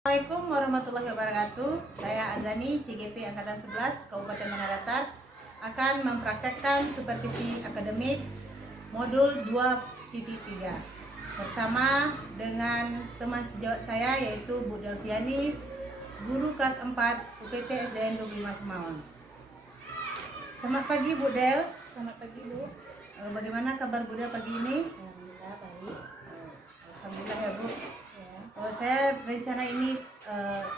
Assalamualaikum warahmatullahi wabarakatuh. Saya Azani, CGP Angkatan 11, Kabupaten Manadatar, akan mempraktekkan supervisi akademik modul 2.3 bersama dengan teman sejawat saya yaitu Bu Delviani, guru kelas 4 UPT SDN 25 Semaun. Selamat pagi Bu Del. Selamat pagi Bu. Bagaimana kabar Bu Del pagi ini? Alhamdulillah baik. Alhamdulillah ya Bu. Ya. Saya rencana ini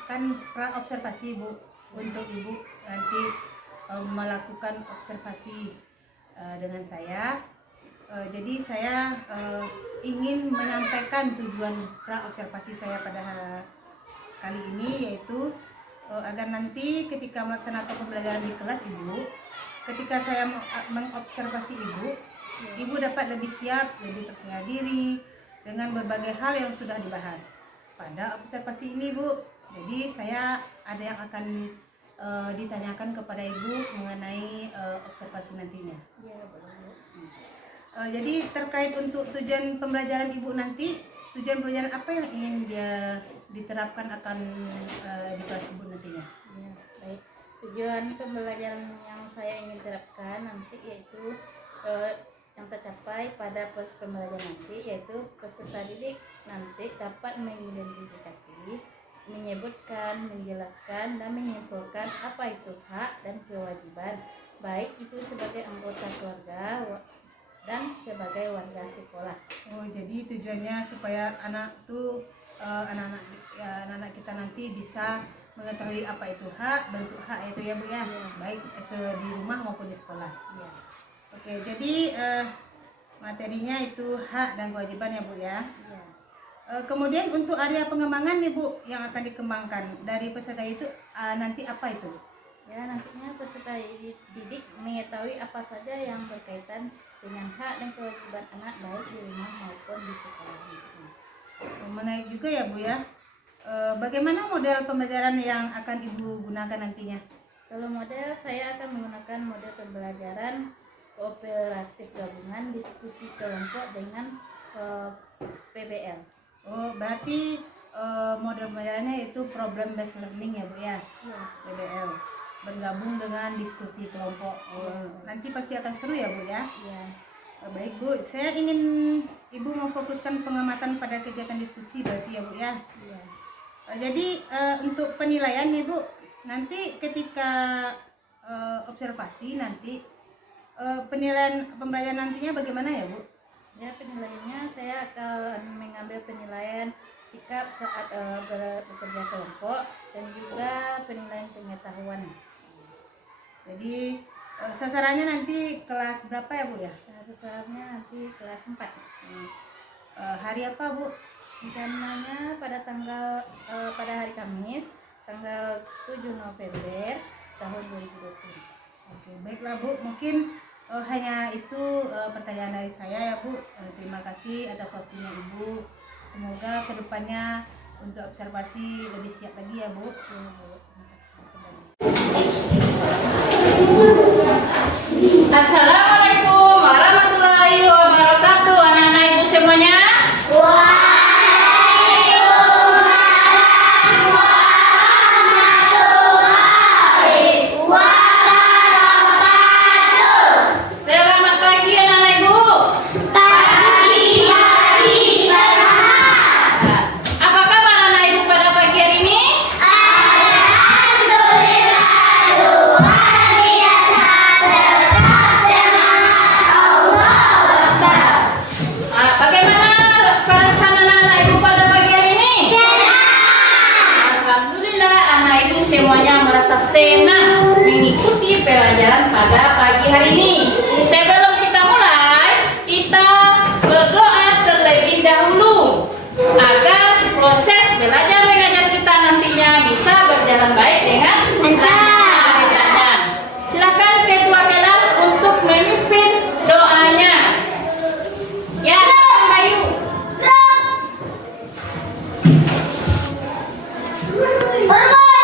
kan pra observasi Bu, untuk Ibu nanti melakukan observasi dengan saya. Jadi saya ingin menyampaikan tujuan pra observasi saya pada kali ini, yaitu agar nanti ketika melaksanakan pembelajaran di kelas Ibu, ketika saya mengobservasi Ibu dapat lebih siap, lebih percaya diri dengan berbagai hal yang sudah dibahas pada observasi ini Bu. Jadi saya ada yang akan ditanyakan kepada Ibu mengenai observasi nantinya. Ya, boleh Bu. Jadi terkait untuk tujuan pembelajaran Ibu nanti, tujuan pembelajaran apa yang ingin dia diterapkan akan di kelas Ibu nantinya? Ya, baik. Tujuan pembelajaran yang saya ingin terapkan nanti yaitu yang tercapai pada proses pembelajaran nanti, yaitu peserta didik nanti dapat mengidentifikasi, menyebutkan, menjelaskan, dan menyimpulkan apa itu hak dan kewajiban, baik itu sebagai anggota keluarga dan sebagai warga sekolah. Oh, jadi tujuannya supaya anak-anak kita nanti bisa mengetahui apa itu hak, bentuk hak itu ya Bu ya, baik di rumah maupun di sekolah. Ya. Oke, jadi materinya itu hak dan kewajiban ya Bu ya. Ya. Kemudian untuk area pengembangan nih Bu yang akan dikembangkan dari peserta itu nanti apa itu? Ya, nantinya peserta didik mengetahui apa saja yang berkaitan dengan hak dan kewajiban anak baik di rumah maupun di sekolah. Menarik juga ya Bu ya. Bagaimana model pembelajaran yang akan Ibu gunakan nantinya? Kalau model, saya akan menggunakan model pembelajaran kooperatif gabungan diskusi kelompok dengan PBL. Oh, berarti model pembelajarannya itu problem based learning ya Bu ya, Ya. PBL, bergabung dengan diskusi kelompok. Nanti pasti akan seru ya Bu ya. Ya. Baik Bu, saya ingin Ibu memfokuskan pengamatan pada kegiatan diskusi berarti ya Bu ya. Ya. Jadi untuk penilaian nih Bu, nanti ketika observasi nanti penilaian pembelajaran nantinya bagaimana ya Bu? Ya, penilaiannya saya akan mengambil penilaian sikap saat bekerja kelompok dan juga penilaian pengetahuan. Jadi sasarannya nanti kelas berapa ya Bu ya? Nah, sasarannya nanti kelas 4. Hari apa Bu? Rencananya pada hari Kamis tanggal 7 November tahun 2020. Oke, baiklah Bu, mungkin hanya itu pertanyaan dari saya ya Bu. Terima kasih atas waktunya Ibu. Semoga kedepannya untuk observasi lebih siap lagi ya Bu. Assalamualaikum warahmatullahi wabarakatuh. Anak-anak Ibu semuanya. Selamat pagi anak-anak Ibu. Apa kabar anak Ibu pada pagi hari ini? Bagaimana perasaan anak-anak Ibu pada pagi hari ini? Alhamdulillah, anak Ibu semuanya merasa senang mengikuti pelajaran pada pagi hari ini. Sebelum kita mulai, kita berdoa terlebih dahulu agar proses belajar mengajar kita nantinya bisa berjalan baik dengan lancar. Silakan ketua kelas untuk memimpin doanya. Ya, Bayu. Bismillahirrahmanirrahim.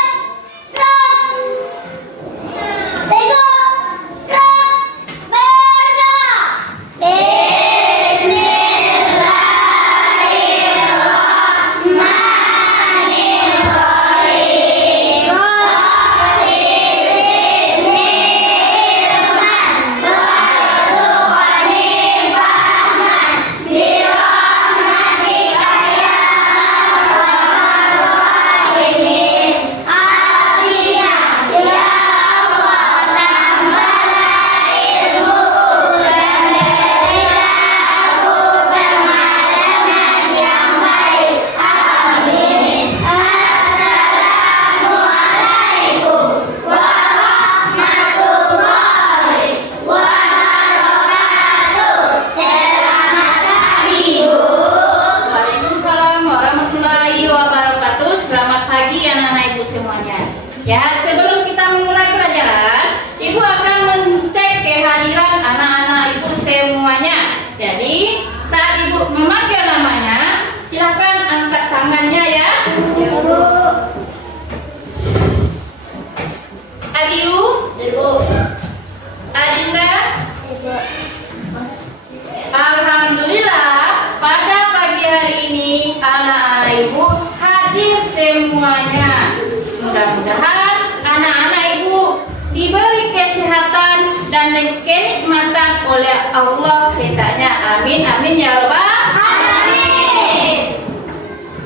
mudah-mudahan anak-anak ibu diberi kesehatan dan kenikmatan oleh Allah hendaknya. Amin amin ya rabbal alamin.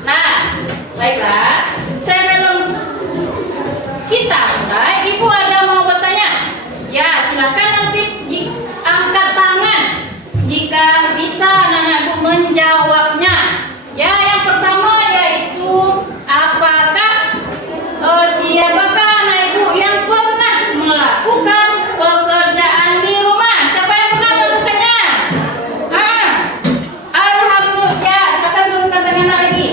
Nah, baiklah. Sebelum kita mulai, ibu ada mau bertanya? Ya, silakan nanti angkat tangan jika bisa anak-anak ibu menjawabnya. Ya, yang pertama yaitu apakah siapakah anak ibu yang pernah melakukan pekerjaan di rumah? Siapa yang pernah melakukannya? Alhamdulillah. Ya, silakan turunkan tangan lagi.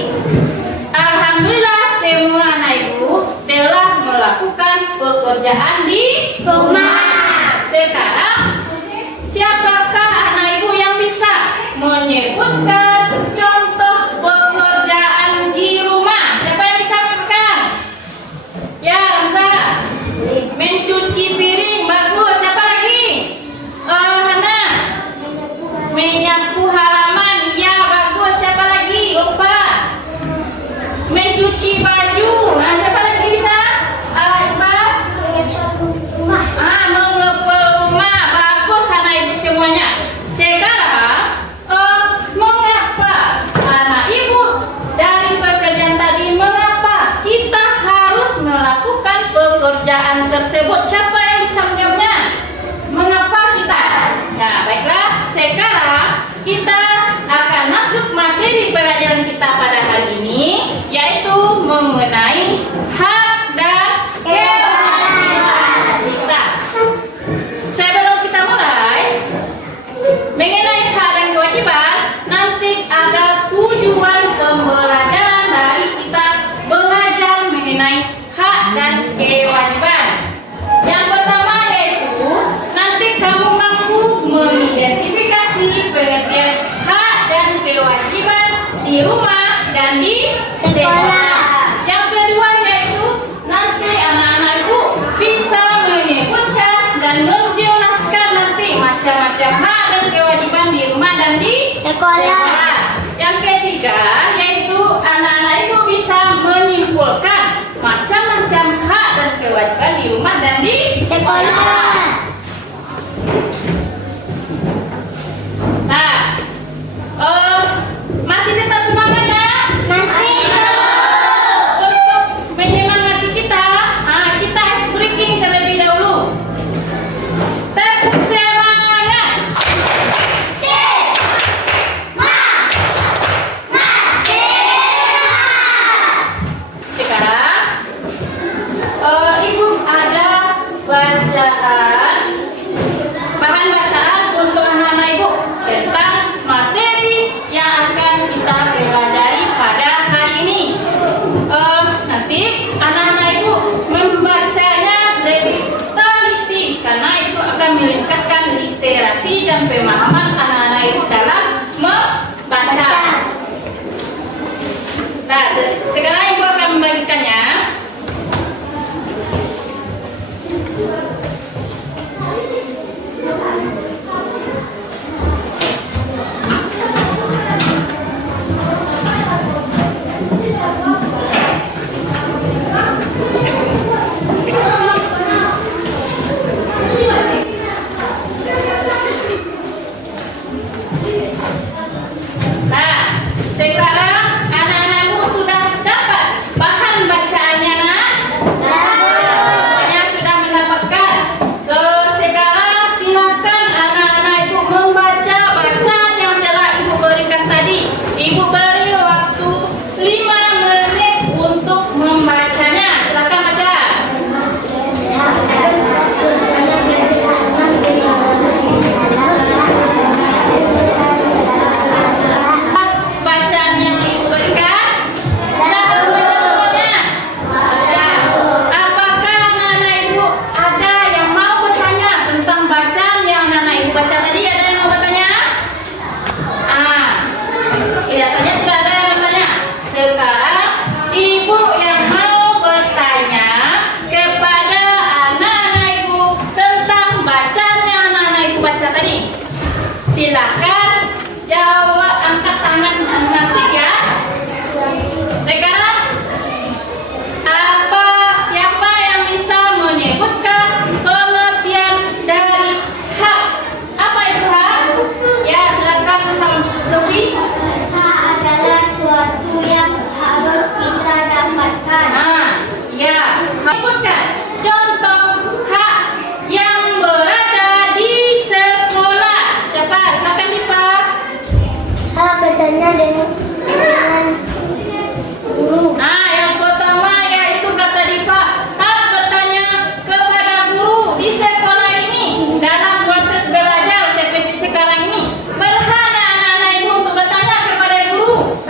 Alhamdulillah semua anak ibu telah melakukan pekerjaan di rumah. Sekarang siapakah anak ibu yang bisa menyebutkan contoh pekerjaan di rumah? Siapa yang bisa menyebutkan? Ya, Hamza. Mencuci piring, bagus. Siapa lagi? Hana. Menyapu halaman, ya bagus. Siapa lagi? Ufa. Mencuci baju. Nah, siapa lagi bisa? Iqbal. Mengepel rumah, bagus anak ibu semuanya. Sekarang mengapa anak ibu dari pekerjaan tadi, mengapa kita harus melakukan pekerjaan tersebut? Siapa yang bisa menjawabnya? Mengapa kita? Ya, baiklah. Sekarang kita akan masuk materi pelajaran kita pada hari ini, yaitu mengenai hak dan kewajiban kita. Sebelum kita mulai mengenai hak dan kewajiban, nanti ada tujuan pembelajaran dari kita belajar mengenai hak dan kewajiban. Yang pertama yaitu nanti kamu mampu mengidentifikasi pengertian hak dan kewajiban di rumah dan di sekolah. Yang kedua yaitu nanti anak-anak ibu bisa menyebutkan dan menjelaskan nanti macam-macam hak dan kewajiban di rumah dan di sekolah. Yang ketiga yaitu anak-anak ibu bisa menyimpulkan macam-macam hak dan kewajiban di rumah dan di sekolah. Nah, masih tetap semangat ya? Masih. Untuk menyemangati kita, kita ice breaking terlebih dahulu. Tepuk semangat. Sekarang ibu ada bacaan, bahan bacaan untuk anak-anak ibu tentang materi yang akan kita pelajari pada hari ini. Nanti anak-anak ibu membacanya lebih teliti karena itu akan meningkatkan literasi dan pemahaman anak-anak ibu dalam membaca. Nah, sekarang ibu akan membagikannya. Nah, sekarang anak-anakmu sudah dapat bahan baca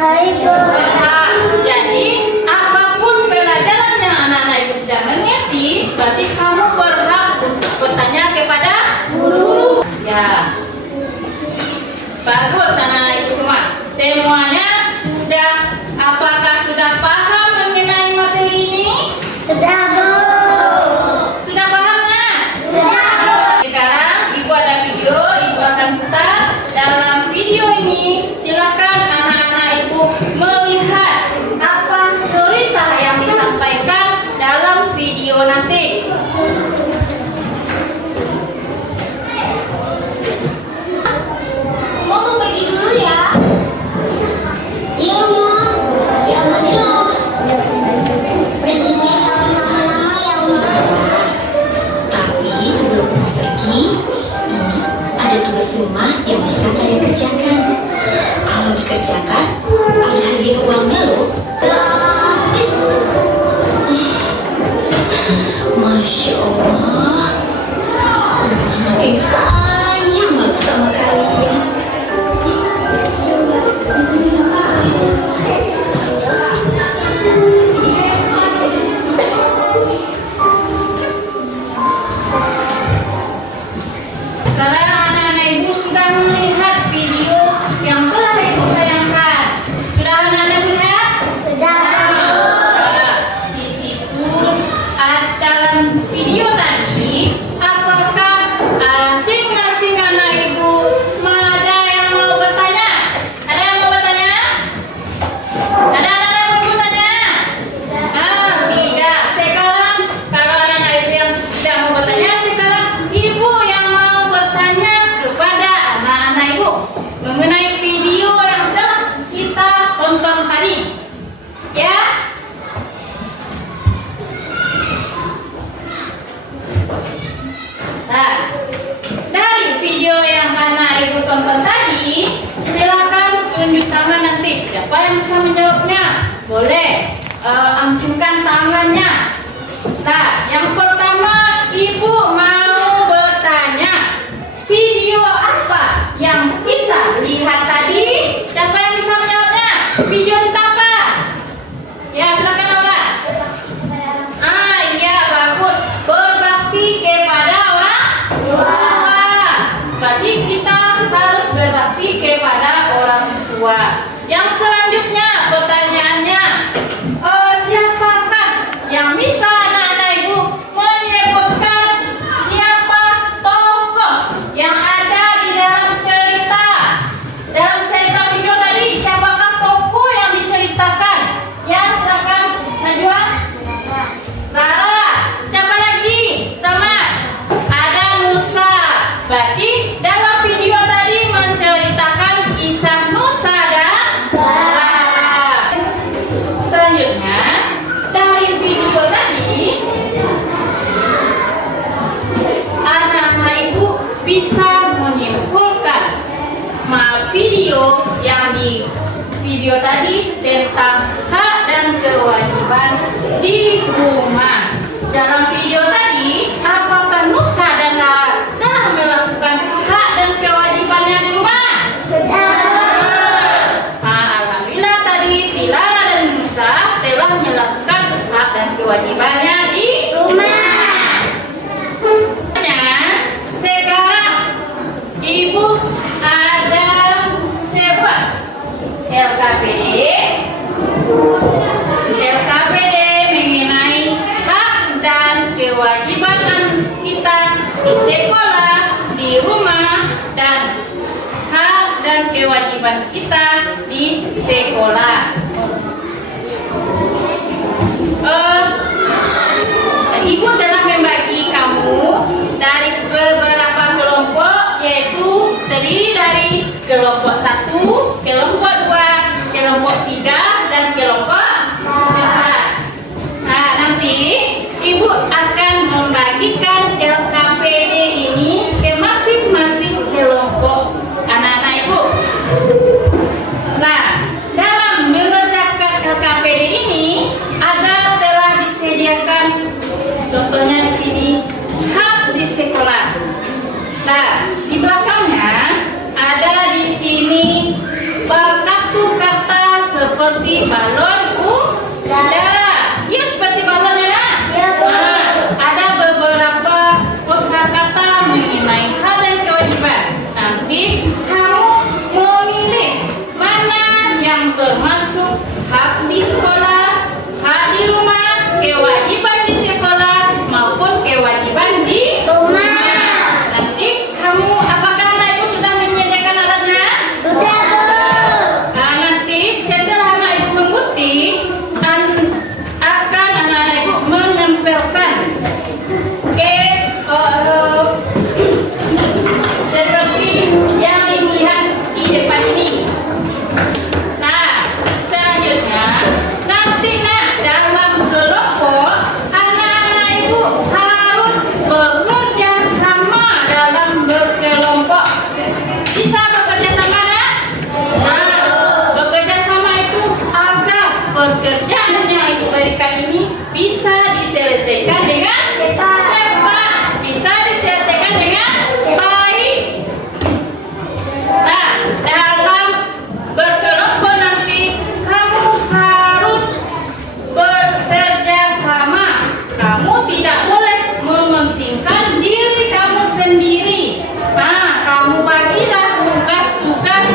Berhak. Jadi apapun pelajaran yang anak-anak ibu tidak mengerti, berarti kamu berhak untuk bertanya kepada guru. Ya, bagus anak-anak ibu semua. Semuanya sudah, apakah sudah paham mengenai materi ini? Sudah paham ya? Sekarang ibu ada video, ibu akan putar. Dalam video ini silakan anak-anak ibu melihat apa cerita yang disampaikan dalam video nanti. Mau pergi dulu ya? Iya, Ma. Ya, Marilah. Perginya jangan lama-lama ya, Ma. Tapi sebelum mau pergi, ini ada tugas rumah yang bisa kalian kerjakan. Kalau dikerjakan, ada hadiah uangnya loh. Gratis. Masya Allah. Makin sayang banget sama kalian. Sekarang anak-anak ibu sudah melihat video yang telah ibu tayangkan. Sudah anak-anak lihat? Sudah. Di situ dalam video tadi, apakah asing-asing anak ibu ada yang mau bertanya? Ada yang mau bertanya? Ada anak-anak yang mau bertanya? Tidak. Sekarang kalau anak-anak ibu yang tidak mau bertanya, sekarang ibu yang mau bertanya kepada anak-anak ibu mengenai video yang telah kita tonton tadi. Ya? Nah, dari video yang anak ibu tonton tadi, silakan tunjuk tangan nanti. Siapa yang bisa menjawabnya? Boleh acungkan tangannya. Nah, yang pertama ibu mau bertanya, video apa yang kita lihat tadi? Siapa yang bisa menjawabnya? Video tentang apa? Ya, silakan Laura. Iya, bagus. Berbakti kepada orang tua. Berarti kita harus berbakti kepada orang tua. Yang selanjutnya pertanyaannya, siapakah yang bisa anak-anak ibu menyebutkan siapa tokoh yang ada di dalam cerita? Dalam cerita video tadi, siapakah tokoh yang diceritakan? Ya, silakan Najwa. Rara. Siapa lagi? Sama. Ada Nusa. Berarti dalam video tadi menceritakan kisah Nusa dan Rara. Selanjutnya, dari video tadi, anak-anak ibu bisa menyimpulkan video yang di video tadi tentang hak dan kewajiban di rumah. Dalam video tadi, apakah Nusa dan Rara telah melakukan hak dan kewajibannya di rumah? Alhamdulillah tadi si Rara dan Nusa telah melakukan hak dan kewajibannya di rumah. Sekarang ibu ada sebuah LKPD mengenai hak dan kewajiban kita di sekolah, di rumah, dan hak dan kewajiban kita di sekolah. Ibu telah membagi kamu dari beberapa kelompok, yaitu terdiri dari kelompok 1, kelompok 2, kelompok 3, dan kelompok 4. Nah, nanti ibu akan membagikan LKPD ini ke masing-masing kelompok anak-anak ibu. Nah, dalam mengerjakan LKPD ini telah disediakan, contohnya di sini, hak di sekolah. Nah, di belakangnya ada di sini kartu kata seperti balon udara. Yuk seperti balon ya nak? Nah, ada beberapa kosakata mengenai hal dan kewajiban. Nanti kamu memilih mana yang termasuk hak di sekolah, hak di rumah, kewajiban di sekolah maupun kewajiban di rumah. Nanti kamu apakah anak ibu sudah menyediakan alatnya? Nah, nanti setelah anak ibu mengikuti akan anak ibu menempelkan seperti yang ibu lihat di depan ini. Nah, selanjutnya nanti nak dalam kelompok anak-anak ibu harus bekerja sama dalam berkelompok. Bisa bekerja sama nak? Nah, bekerja sama itu agar pekerjaan yang ibu berikan ini bisa diselesaikan dengan cepat, bisa diselesaikan dengan baik. Nah, dalam berkelompok nanti kamu harus bekerja sama. Kamu tidak boleh mementingkan diri kamu sendiri. Nah, kamu bagilah tugas-tugas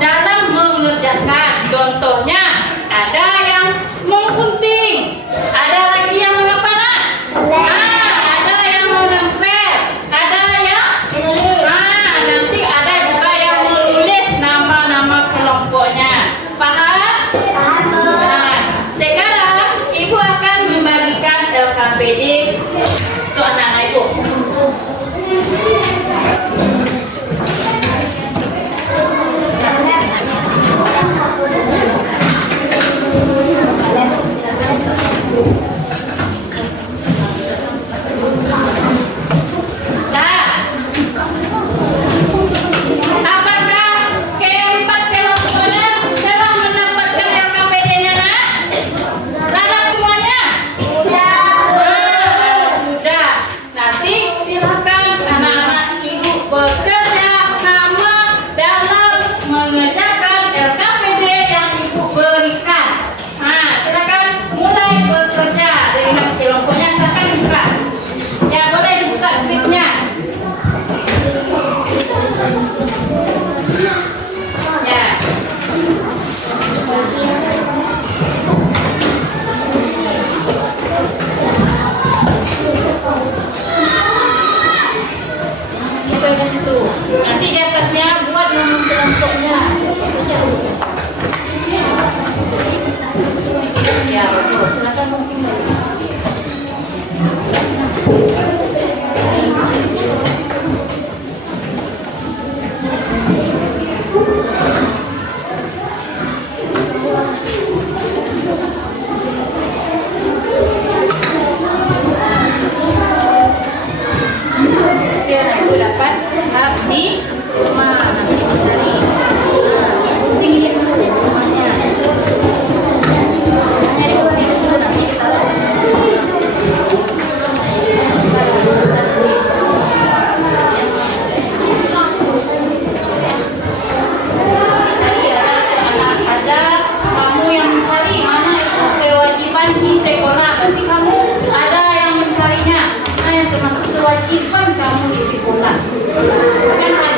dalam mengerjakan. Contohnya, ada yang menggunting, ada lagi yang mengapa nak? Ada yang menempel, ada yang nanti ada juga yang menulis nama-nama kelompoknya. Paham? Nah, sekarang ibu akan membagikan LKPD untuk anak-anak ibu. Nah, apakah keempat kelompoknya telah mendapatkan LKPD-nya nak? Lengkap semuanya? Sudah. Nanti silakan anak-anak ibu bekerja sama dalam mengerjakan LKPD yang ibu berikan. Nah, silakan mulai bekerja dengan kelompoknya. Silakan buka. Ya, boleh dibuka klipnya. Ya. Coba ke situ. Nanti di atasnya buat nama kelompoknya. Ya, betul. Silakan mungkin. Biar aku dapat hak di rumah. Nanti cari gunting dia dulu rumahnya. Hanya digunting dulu, nanti kita ada kamu yang mencari mana itu kewajiban di sekolah. Berarti kamu ada yang mencarinya. Mana yang termasuk kewajiban kamu di sekolah. Kan ada.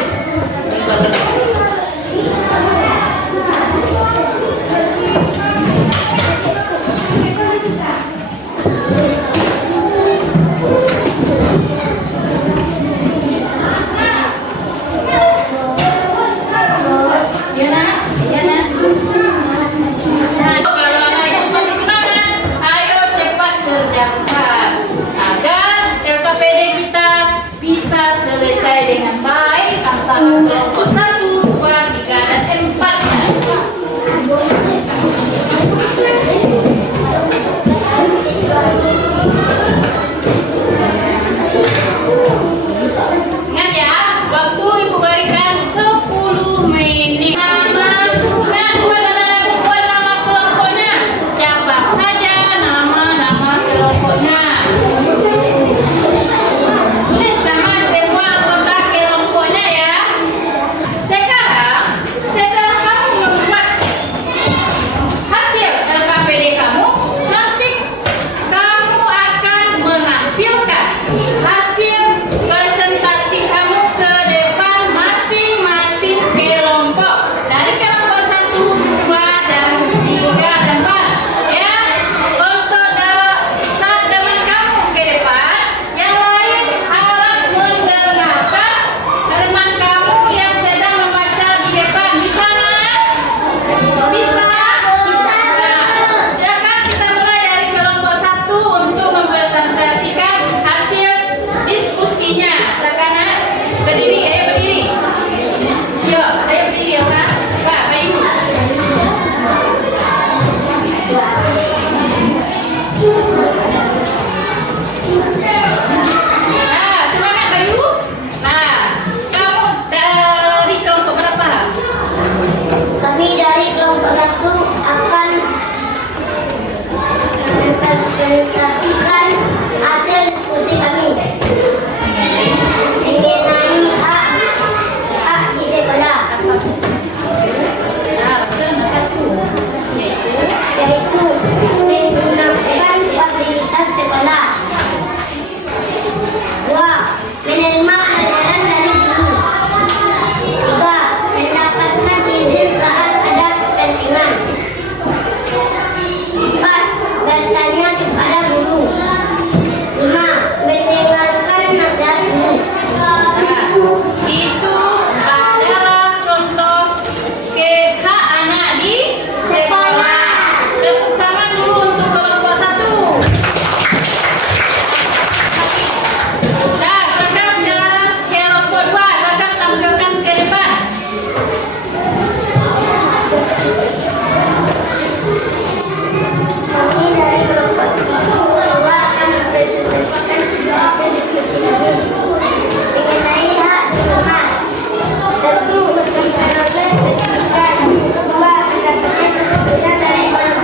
Ya nak, ya nak. Nah, kalau anak itu masih semangat, ayo cepat kerjakan agar LKPD kita bisa selesai dengan baik antara kelompok 1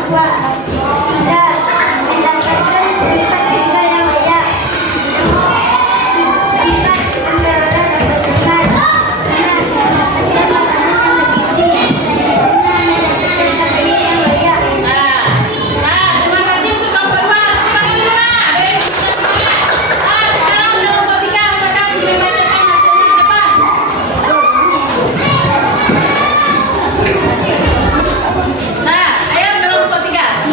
bahwa kita mendapatkan sifat juga yang layak. Sifat pengelola dapat dengan mendapatkan makanan yang bergizi, mendapatkan cahaya yang layak. Terima kasih untuk kelompok 2. Tangan dulu nak. Sekarang kelompok 3 silakan membacakan hasilnya ke depan. Ayo kelompok 3.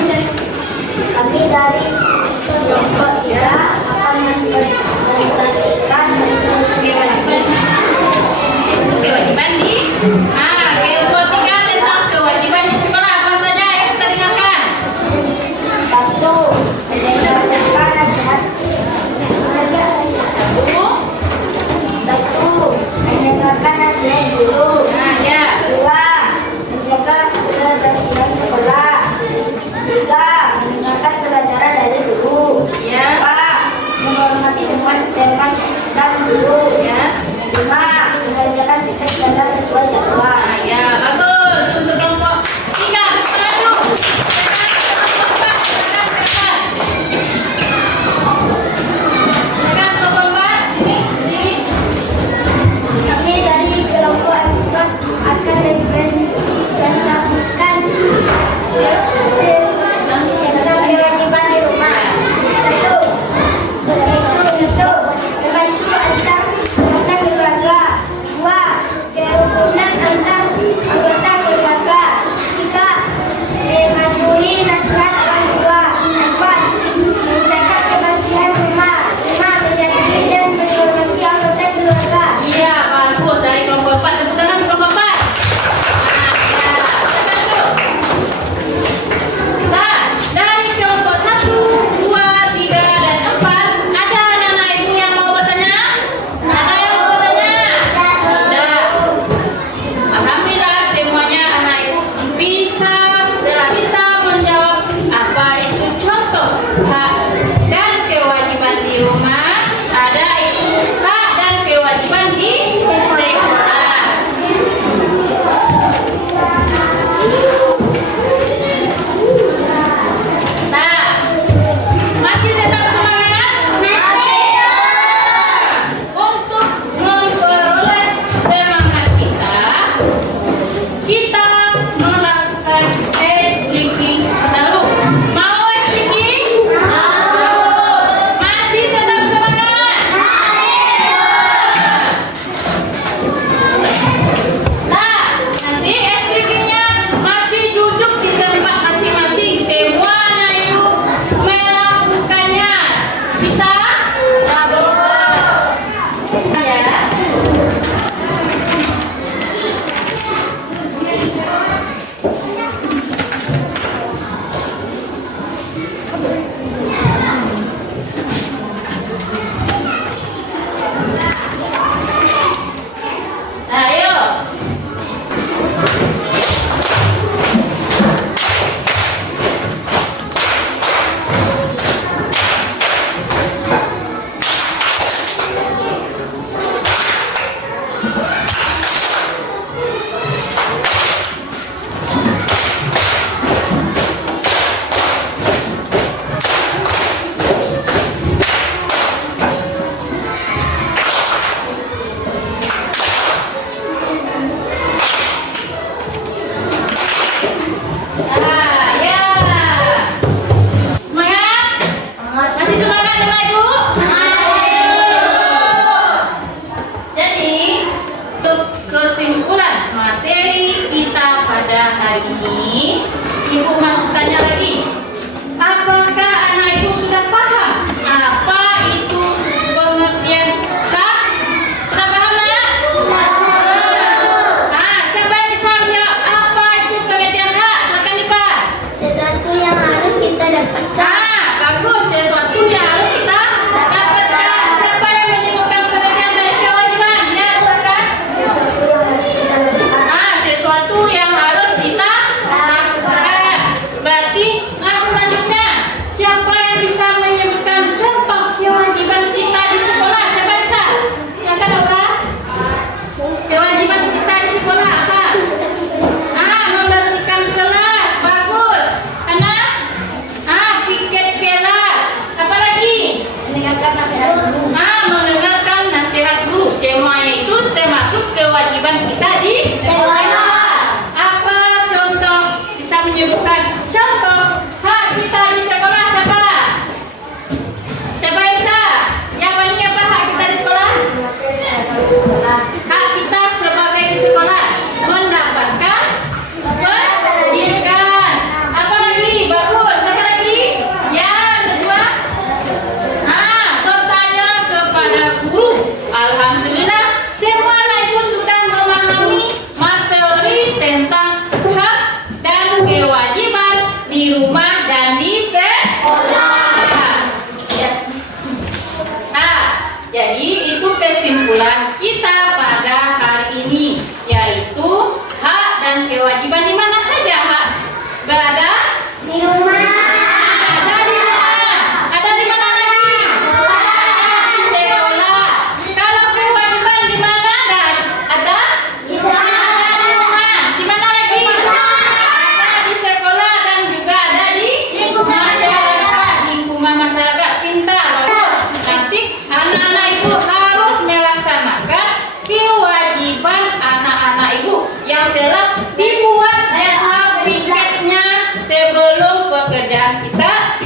pekerjaan kita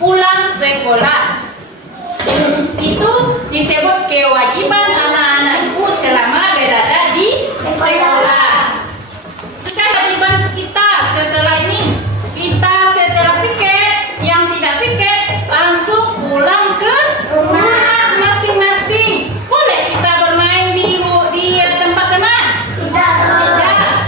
pulang sekolah. Itu disebut kewajiban anak-anak ibu selama berada di sekolah. Sekarang kewajiban kita setelah ini, kita setelah piket, yang tidak piket langsung pulang ke rumah masing-masing. Boleh kita bermain di tempat teman? Tidak.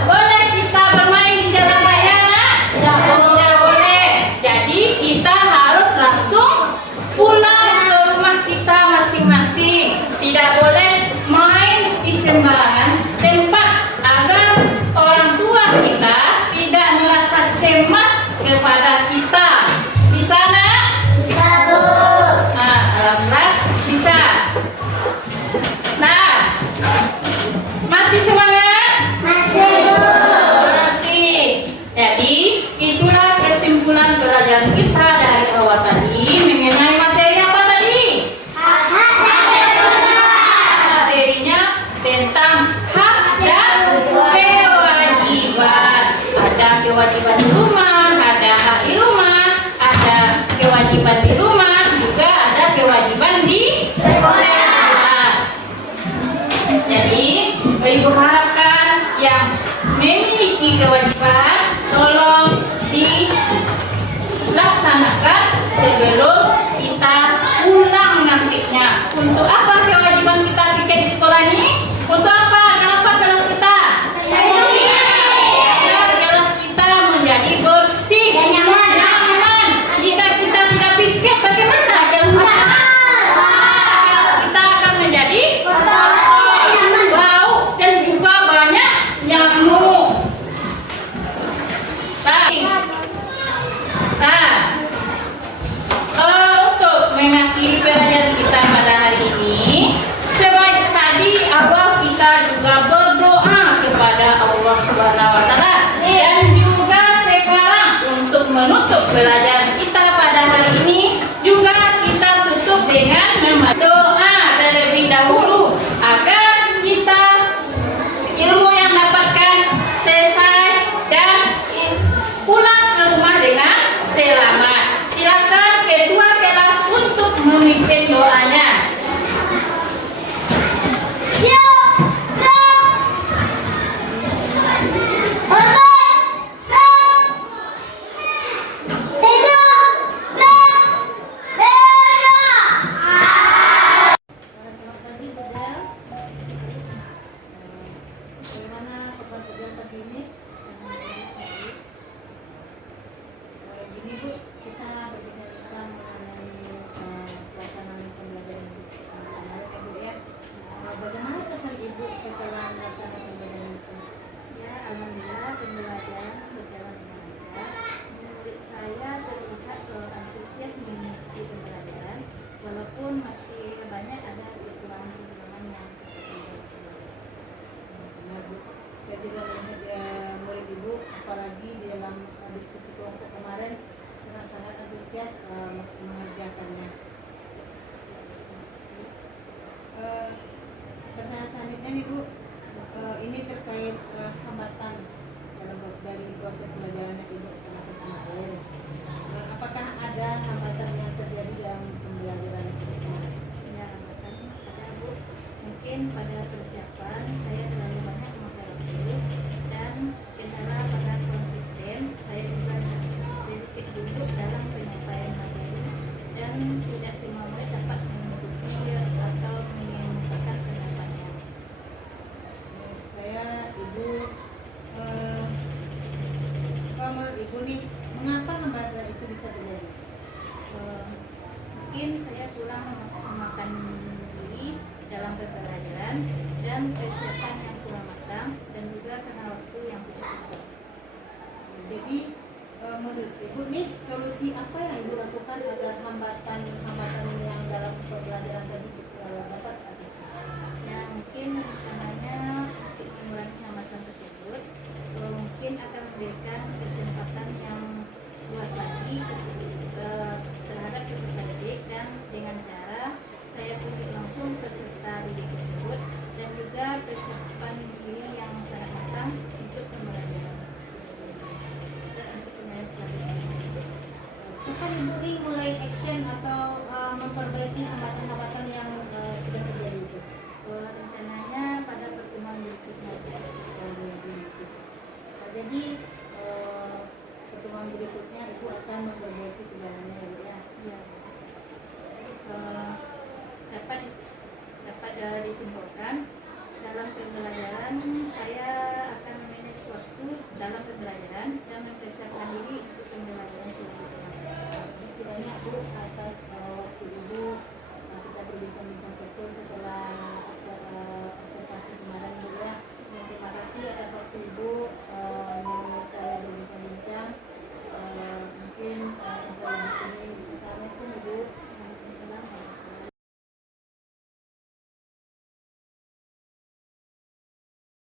Boleh kita bermain di jalan raya? Tidak boleh. Jadi kita harus langsung pulang ke rumah kita masing-masing. Tidak boleh main di sembarangan tempat agar orang tua kita tidak merasa cemas kepada kita. Bisa nak? Bisa, Bu. Alhamdulillah bisa. Nah, masih semangat? Masih, Bu. Masih. Jadi itulah kesimpulan pelajaran kita dari awal tadi mengenai materi apa tadi? Materinya tentang hak dan kewajiban. Ada kewajiban di rumah, ada hak di rumah, ada kewajiban di rumah, juga ada kewajiban di sekolah. Jadi, ibu harapkan yang memiliki kewajiban tolong dilaksanakan sebelum kita pulang nantinya. Untuk apa kewajiban kita pikir di sekolah ini? Untuk apa? Kenapa kelas kita? Agar kelas kita menjadi bersih dan nyaman. Jika kita tidak pikir, bagaimana kelas kita? Kelas kita akan menjadi bau dan juga banyak nyamuk. Untuk mengakhiri pelajaran kita pada hari ini, sebaik tadi awal kita juga berdoa kepada Allah Subhanahu wa Ta'ala, dan juga sekarang untuk menutup pelajaran kita pada hari ini juga kita tutup dengan doa terlebih dahulu agar kita ilmu yang dapatkan selesai dan pulang ke rumah dengan selamat. Silakan ketua kelas untuk memimpin doanya. Selamat pagi, Bunda. Bagaimana pekerjaan pagi ini? Gini Bu, kita berbicara mengenai pelaksanaan pembelajaran kemarin ya Bu ya. Bagaimana kesan Ibu setelah melaksanakan pembelajaran itu? Ya, alhamdulillah pembelajaran berjalan dengan lancar. Murid saya terlihat antusias mengikuti pembelajaran, walaupun masih banyak ada kekurangan-kekurangan yang terjadi. Benar Bu, saya juga melihat ya, murid Ibu, apalagi di dalam diskusi kelompok kemarin sangat antusias mengerjakannya. Pertanyaan selanjutnya nih Bu, ini terkait hambatan dari proses pembelajaran yang Ibu laksanakan kemarin. Apakah ada hambatan yang terjadi dalam pembelajaran itu? Ya, hambatan ada Bu. Mungkin pada persiapan saya terlalu banyak memakai waktu, dan kendala pada konsisten saya juga sedikit duduk dalam penyampaian materi, dan tidak semua murid dapat mengikuti atau mengemukakan pendapatnya. Saya Ibu, kalau menurut Ibu nih, mengapa hambatan itu bisa terjadi? Mungkin saya kurang memaksimalkan diri dalam pembelajaran dan persiapan yang kurang matang, dan juga karena waktu yang tidak cukup. Jadi menurut Ibu nih, solusi apa yang Ibu lakukan agar hambatan yang dalam pembelajaran tadi dapat atasi? Ya, mungkin rencananya untuk mengurangi hambatan tersebut, mungkin akan memberikan kesempatan yang luas lagi terhadap peserta didik, dan dengan cara saya tunjuk langsung peserta didik tersebut, dan juga persiapan diri yang sangat matang untuk pembelajaran selanjutnya. akan Ibu nih mulai action atau memperbaiki hambatan-hambatan yang sudah terjadi itu? Rencananya pada pertemuan berikutnya. Jadi pertemuan berikutnya Ibu akan memperbaiki segalanya ya Bu ya. Ya. Dapat disimpulkan dalam pembelajaran saya akan memanage waktu dalam pembelajaran dan mempersiapkan diri untuk pembelajaran selanjutnya. Terima kasih banyak Bu atas waktu Ibu. Kita berbincang-bincang kecil setelah